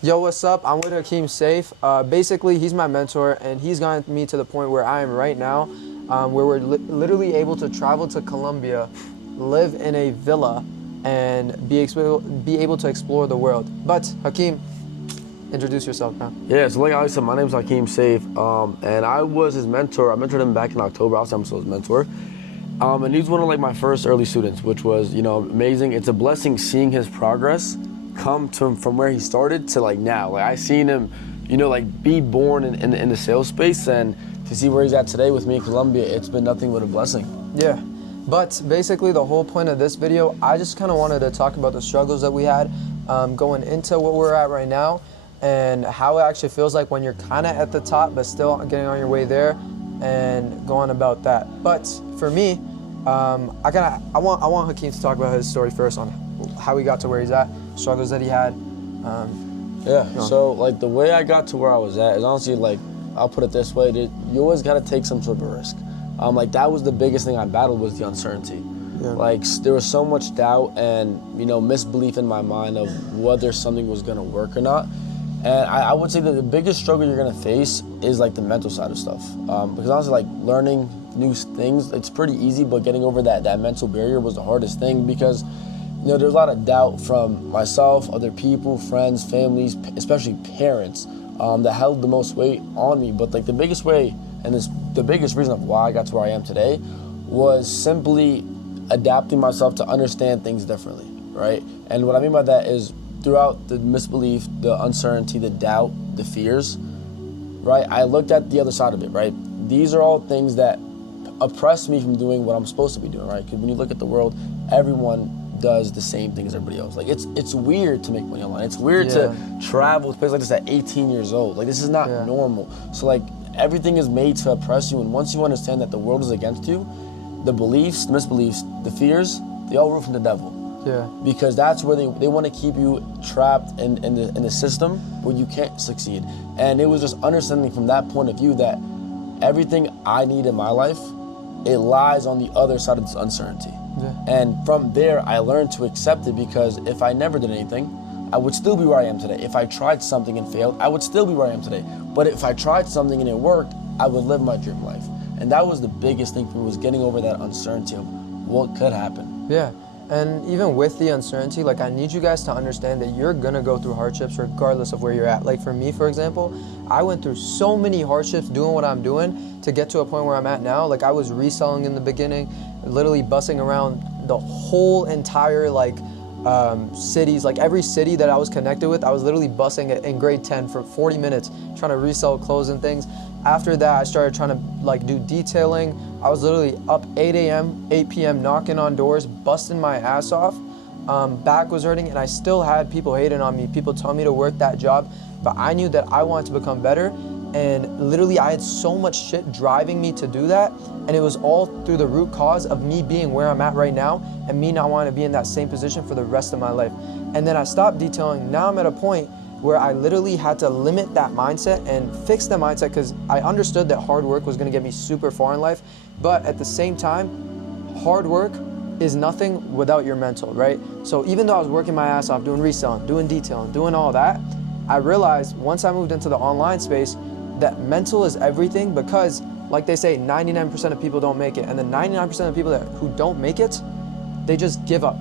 Yo, what's up? I'm with Hakeem Safe. Basically, he's my mentor, and he's gotten me to the point where I am right now, where we're literally able to travel to Colombia, live in a villa, and be able to explore the world. But Hakeem, introduce yourself, man. Yeah, so like I said, my name's Hakeem Safe, and I was his mentor. I mentored him back in October. I was still his mentor. And he's one of like my first early students, which was, amazing. It's a blessing seeing his progress come to from where he started to like now. Like I seen him, be born in the sales space, and to see where he's at today with me in Colombia, it's been nothing but a blessing. Yeah, but basically the whole point of this video, I just kind of wanted to talk about the struggles that we had going into what we're at right now, and how it actually feels like when you're kind of at the top but still getting on your way there, and going about that. But for me, I want Hakeem to talk about his story first on how he got to where he's at, struggles that he had. So like the way I got to where I was at is honestly, like, I'll put it this way, you always gotta take some sort of a risk. Like that was the biggest thing I battled, was the uncertainty. Yeah. Like there was so much doubt and misbelief in my mind of whether something was gonna work or not. And I would say that the biggest struggle you're gonna face is like the mental side of stuff. Because honestly, like learning new things, it's pretty easy, but getting over that mental barrier was the hardest thing, because there's a lot of doubt from myself, other people, friends, families, especially parents, that held the most weight on me. But like the biggest way, and the biggest reason of why I got to where I am today, was simply adapting myself to understand things differently, right? And what I mean by that is, throughout the misbelief, the uncertainty, the doubt, the fears, right, I looked at the other side of it, right? These are all things that oppress me from doing what I'm supposed to be doing, right? Because when you look at the world, everyone does the same thing as everybody else. Like it's weird to make money online. It's weird to travel to places like this at 18 years old. Like this is not normal. So like everything is made to oppress you, and once you understand that the world is against you, the beliefs, the misbeliefs, the fears, they all root from the devil. Yeah. Because that's where they want to keep you trapped in the system where you can't succeed. And it was just understanding from that point of view that everything I need in my life, it lies on the other side of this uncertainty. Yeah. And from there, I learned to accept it, because if I never did anything, I would still be where I am today. If I tried something and failed, I would still be where I am today. But if I tried something and it worked, I would live my dream life. And that was the biggest thing for me, was getting over that uncertainty of what could happen. Yeah. And even with the uncertainty, like I need you guys to understand that you're gonna go through hardships regardless of where you're at. Like for me, for example, I went through so many hardships doing what I'm doing to get to a point where I'm at now. Like I was reselling in the beginning, literally bussing around the whole entire cities, like every city that I was connected with, I was literally bussing it in grade 10 for 40 minutes, trying to resell clothes and things. After that, I started trying to do detailing. I was literally up 8 a.m., 8 p.m., knocking on doors, busting my ass off. Back was hurting, and I still had people hating on me, people telling me to work that job, but I knew that I wanted to become better. And literally I had so much shit driving me to do that, and it was all through the root cause of me being where I'm at right now and me not wanting to be in that same position for the rest of my life. And then I stopped detailing. Now I'm at a point where I literally had to limit that mindset and fix the mindset, because I understood that hard work was gonna get me super far in life, but at the same time, hard work is nothing without your mental, right? So even though I was working my ass off, doing reselling, doing detailing, doing all that, I realized once I moved into the online space that mental is everything, because like they say, 99% of people don't make it, and the 99% of people who don't make it, they just give up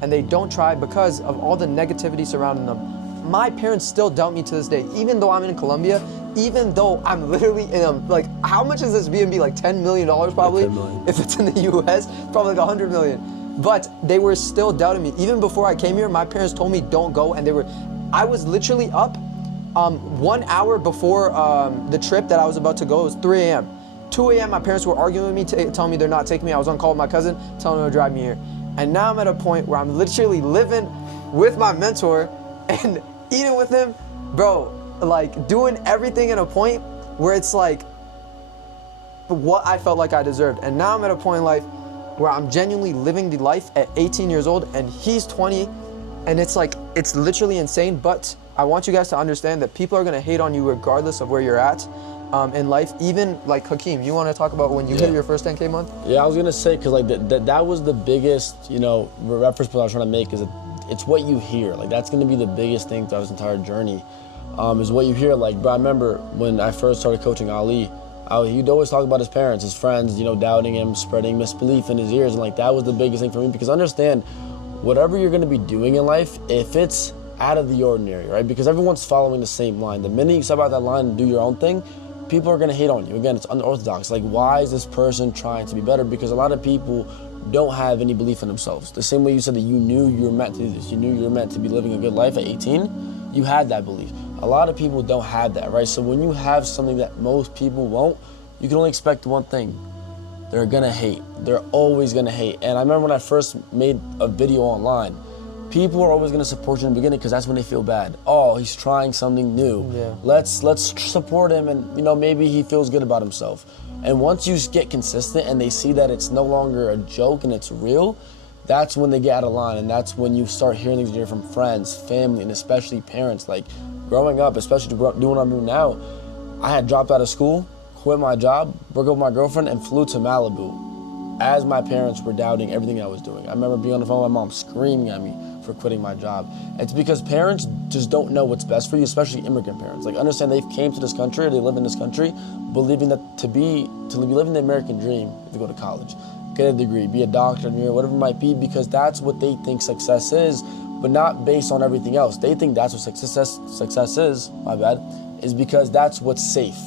and they don't try because of all the negativity surrounding them. My parents still doubt me to this day, even though I'm in Colombia, even though I'm literally in like, how much is this BNB? Like $10 million probably? 10 million. If it's in the US, probably like 100 million. But they were still doubting me. Even before I came here, my parents told me don't go, and I was literally up 1 hour before the trip that I was about to go. It was 3 a.m. 2 a.m. my parents were arguing with me, telling me they're not taking me. I was on call with my cousin, telling him to drive me here. And now I'm at a point where I'm literally living with my mentor and eating with him, bro, like doing everything at a point where it's like what I felt like I deserved. And now I'm at a point in life where I'm genuinely living the life at 18 years old and he's 20, and it's like, it's literally insane. But I want you guys to understand that people are gonna hate on you regardless of where you're at in life. Even like Hakeem, you wanna talk about when you hit your first 10K month? Yeah, I was gonna say, cause like that was the biggest, reference point I was trying to make, is that it's what you hear. Like that's gonna be the biggest thing throughout this entire journey, is what you hear. Like, bro, I remember when I first started coaching Ali, he'd always talk about his parents, his friends, doubting him, spreading misbelief in his ears, and like that was the biggest thing for me, because understand, whatever you're gonna be doing in life, if it's out of the ordinary, right? Because everyone's following the same line. The minute you step out that line and do your own thing, people are gonna hate on you. Again, it's unorthodox. Like, why is this person trying to be better? Because a lot of people don't have any belief in themselves. The same way you said that you knew you were meant to do this, you knew you were meant to be living a good life at 18, you had that belief. A lot of people don't have that, right? So when you have something that most people won't, you can only expect one thing. They're gonna hate. They're always gonna hate. And I remember when I first made a video online, people are always gonna support you in the beginning because that's when they feel bad. Oh, he's trying something new. Yeah. Let's support him, and maybe he feels good about himself. And once you get consistent and they see that it's no longer a joke and it's real, that's when they get out of line, and that's when you start hearing things you hear from friends, family, and especially parents. Like growing up, especially doing what I'm doing now, I had dropped out of school, quit my job, broke up with my girlfriend, and flew to Malibu as my parents were doubting everything I was doing. I remember being on the phone with my mom screaming at me for quitting my job. It's because parents just don't know what's best for you, especially immigrant parents. Like, understand, they came to this country, or they live in this country, believing that to be living the American dream, you have to go to college, get a degree, be a doctor, whatever it might be, because that's what they think success is, but not based on everything else. They think that's what success is, my bad, is because that's what's safe,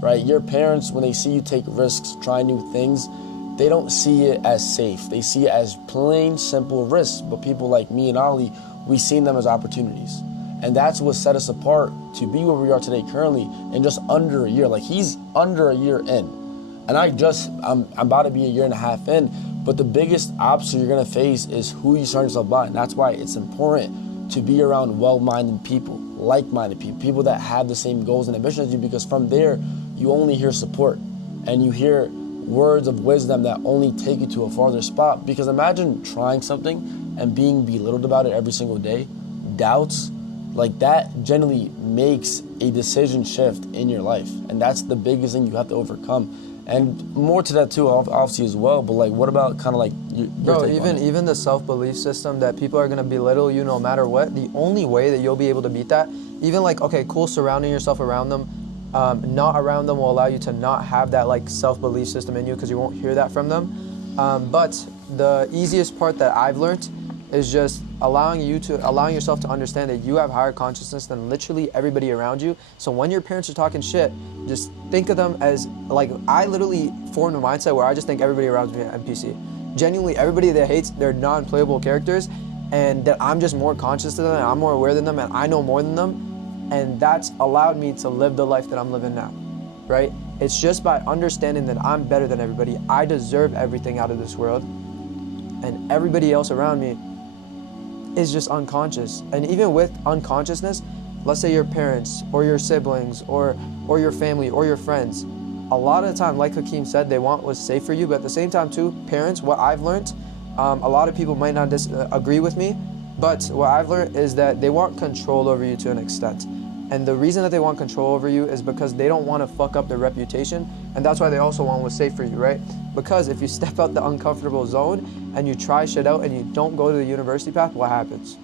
right? Your parents, when they see you take risks, try new things, they don't see it as safe. They see it as plain, simple risks. But people like me and Ali, we've seen them as opportunities. And that's what set us apart to be where we are today currently in just under a year. Like, he's under a year in. And I'm about to be a year and a half in. But the biggest obstacle you're gonna face is who you surround yourself by. And that's why it's important to be around well-minded people, like-minded people, people that have the same goals and ambitions as you, because from there, you only hear support. And you hear words of wisdom that only take you to a farther spot. Because imagine trying something and being belittled about it every single day, doubts, like that generally makes a decision shift in your life. And that's the biggest thing you have to overcome. And more to that too, obviously, as well, but like, what about kind of like your Bro, even the self-belief system that people are gonna belittle you no matter what, the only way that you'll be able to beat that, even like, okay, cool, surrounding yourself around them, not around them will allow you to not have that like self-belief system in you, because you won't hear that from them. But the easiest part that I've learned is just allowing yourself to understand that you have higher consciousness than literally everybody around you. So when your parents are talking shit, just think of them as, like, I literally formed a mindset where I just think everybody around me is an NPC. Genuinely, everybody that hates, they're non-playable characters, and that I'm just more conscious of them, and I'm more aware than them, and I know more than them. And that's allowed me to live the life that I'm living now, right? It's just by understanding that I'm better than everybody. I deserve everything out of this world, and everybody else around me is just unconscious. And even with unconsciousness, let's say your parents or your siblings or your family or your friends, a lot of the time, like Hakeem said, they want what's safe for you, but at the same time too, parents, what I've learned, a lot of people might not agree with me, but what I've learned is that they want control over you to an extent. And the reason that they want control over you is because they don't want to fuck up their reputation, and that's why they also want what's safe for you, right? Because if you step out the uncomfortable zone and you try shit out and you don't go to the university path, what happens?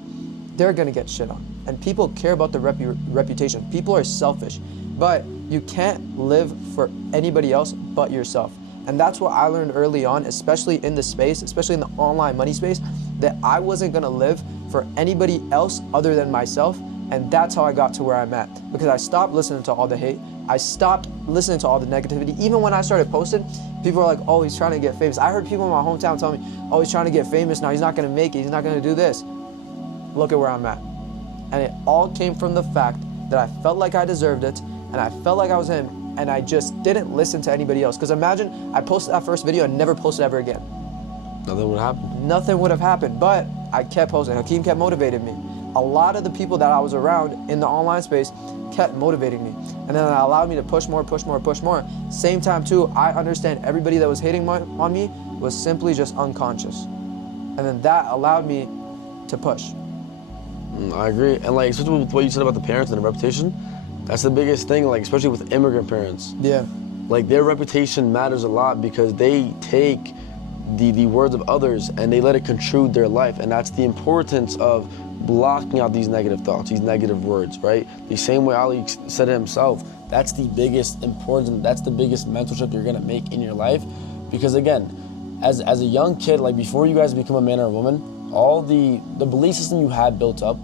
They're gonna get shit on. And people care about their reputation. People are selfish, but you can't live for anybody else but yourself. And that's what I learned early on, especially in the space, especially in the online money space, that I wasn't gonna live for anybody else other than myself. And that's how I got to where I'm at, because I stopped listening to all the hate. I stopped listening to all the negativity. Even when I started posting, people are like, oh, he's trying to get famous. I heard people in my hometown tell me, oh, he's trying to get famous now. He's not gonna make it. He's not gonna do this. Look at where I'm at. And it all came from the fact that I felt like I deserved it, and I felt like I was him, and I just didn't listen to anybody else. Because imagine I posted that first video and never posted ever again. Nothing would happen. Nothing would have happened, but I kept posting. Hakeem kept motivating me. A lot of the people that I was around in the online space kept motivating me. And then that allowed me to push more. Same time too, I understand everybody that was hating on me was simply just unconscious. And then that allowed me to push. I agree. And like, especially with what you said about the parents and the reputation, that's the biggest thing, like especially with immigrant parents. Yeah. Like, their reputation matters a lot because they take the words of others and they let it control their life. And that's the importance of blocking out these negative thoughts, these negative words, right? The same way Ali said it himself, that's the biggest importance, that's the biggest mental shift you're gonna make in your life. Because again, as a young kid, like before you guys become a man or a woman, all the belief system you had built up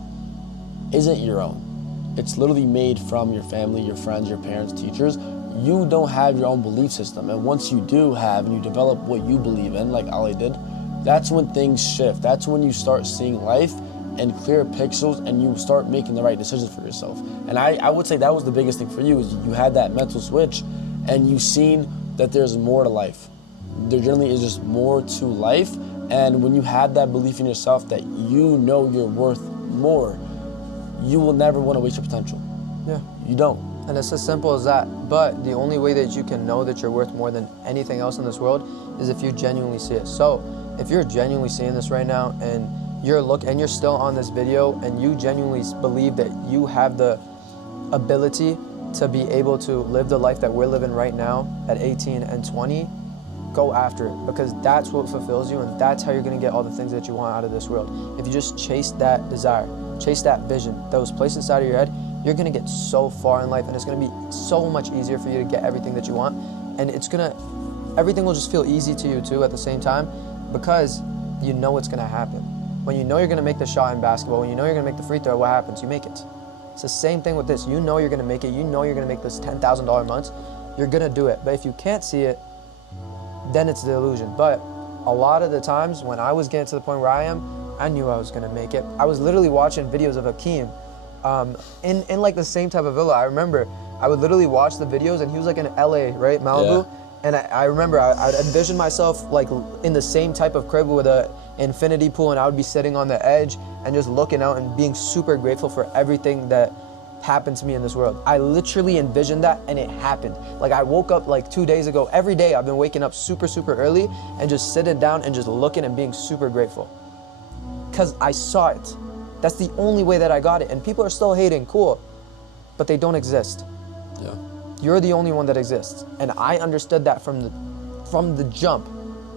isn't your own. It's literally made from your family, your friends, your parents, teachers. You don't have your own belief system. And once you do have and you develop what you believe in, like Ali did, that's when things shift. That's when you start seeing life in clear pixels and you start making the right decisions for yourself. And I would say that was the biggest thing for you, is you had that mental switch and you've seen that there's more to life. There generally is just more to life. And when you have that belief in yourself that you know you're worth more, you will never want to waste your potential. Yeah. You don't. And it's as simple as that. But the only way that you can know that you're worth more than anything else in this world is if you genuinely see it. So if you're genuinely seeing this right now and you're still on this video and you genuinely believe that you have the ability to be able to live the life that we're living right now at 18 and 20, go after it, because that's what fulfills you and that's how you're gonna get all the things that you want out of this world. If you just chase that desire, chase that vision that was placed inside of your head, you're gonna get so far in life and it's gonna be so much easier for you to get everything that you want. And everything will just feel easy to you too at the same time, because you know what's gonna happen. When you know you're gonna make the shot in basketball, when you know you're gonna make the free throw, what happens? You make it. It's the same thing with this. You know you're gonna make it, you know you're gonna make this $10,000 month, you're gonna do it. But if you can't see it, then it's the illusion. But a lot of the times when I was getting to the point where I am, I knew I was gonna make it. I was literally watching videos of Hakeem in like the same type of villa. I remember I would literally watch the videos and he was like in LA, right, Malibu? Yeah. And I remember I'd envision myself like in the same type of crib with a infinity pool, and I would be sitting on the edge and just looking out and being super grateful for everything that happened to me in this world. I literally envisioned that and it happened. Like I woke up like 2 days ago. Every day I've been waking up super early and just sitting down and just looking and being super grateful. Because I saw it. That's the only way that I got it. And people are still hating, cool, but they don't exist. Yeah. You're the only one that exists. And I understood that from the jump.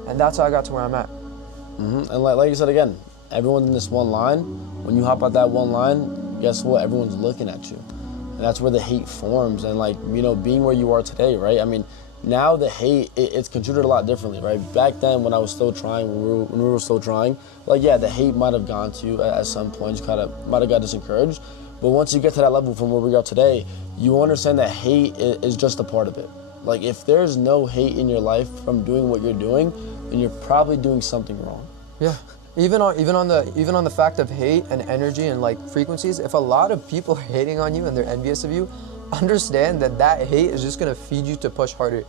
And that's how I got to where I'm at. Mm-hmm. And like you said again, everyone's in this one line. When you hop out that one line, guess what? Everyone's looking at you. And that's where the hate forms. And like, you know, being where you are today, right? I mean, now the hate, it's contributed a lot differently, right? Back then when I was still trying, when we were still trying, like yeah, the hate might have gone to you at some point, you kind of might have got disencouraged. But once you get to that level from where we are today, you understand that hate is just a part of it. Like if there's no hate in your life from doing what you're doing, then you're probably doing something wrong. Yeah. Even on the fact of hate and energy and like frequencies, if a lot of people are hating on you and they're envious of you, understand that hate is just gonna feed you to push harder.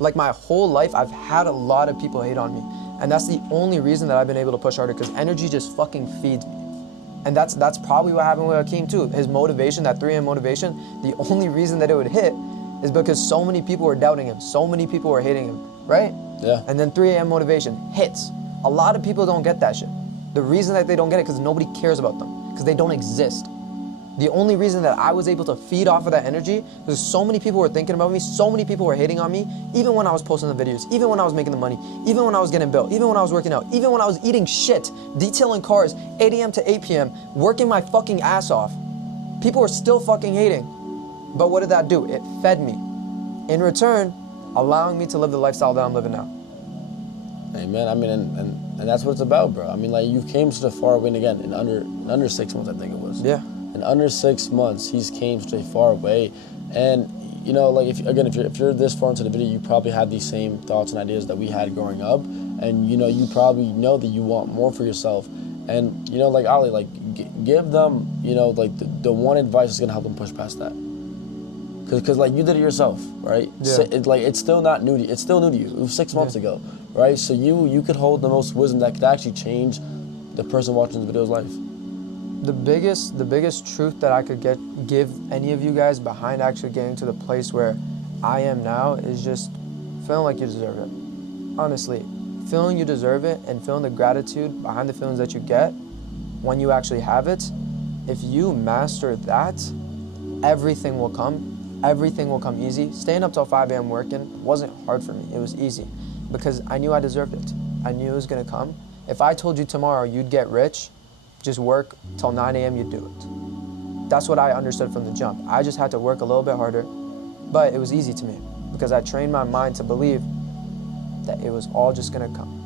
Like my whole life, I've had a lot of people hate on me, and that's the only reason that I've been able to push harder, because energy just fucking feeds me. And that's probably what happened with Hakeem too. His motivation, that 3 a.m. motivation, the only reason that it would hit is because so many people were doubting him, so many people were hating him, right? Yeah. And then 3 a.m. motivation hits. A lot of people don't get that shit. The reason that they don't get it because nobody cares about them, because they don't exist. The only reason that I was able to feed off of that energy was so many people were thinking about me, so many people were hating on me, even when I was posting the videos, even when I was making the money, even when I was getting built, even when I was working out, even when I was eating shit, detailing cars, 8 a.m. to 8 p.m., working my fucking ass off. People were still fucking hating. But what did that do? It fed me. In return, allowing me to live the lifestyle that I'm living now. Amen. I mean, and that's what it's about, bro. I mean, like, you came such a far way, and again, in under 6 months, I think it was. Yeah. In under 6 months, he's came such a far way. And, you know, like, if you're this far into the video, you probably had these same thoughts and ideas that we had growing up. And, you know, you probably know that you want more for yourself. And, you know, like, Ali, like, give them, you know, like, the one advice that's going to help them push past that. Because like, you did it yourself, right? Yeah. So it's still not new to you. It's still new to you. It was 6 months ago, right? So you could hold the most wisdom that could actually change the person watching this video's life. The biggest truth that I could give any of you guys behind actually getting to the place where I am now is just feeling like you deserve it. Honestly, feeling you deserve it and feeling the gratitude behind the feelings that you get when you actually have it. If you master that, everything will come. Everything will come easy. Staying up till 5 a.m. working wasn't hard for me. It was easy because I knew I deserved it. I knew it was gonna come. If I told you tomorrow you'd get rich, just work till 9 a.m., you'd do it. That's what I understood from the jump. I just had to work a little bit harder, but it was easy to me because I trained my mind to believe that it was all just gonna come.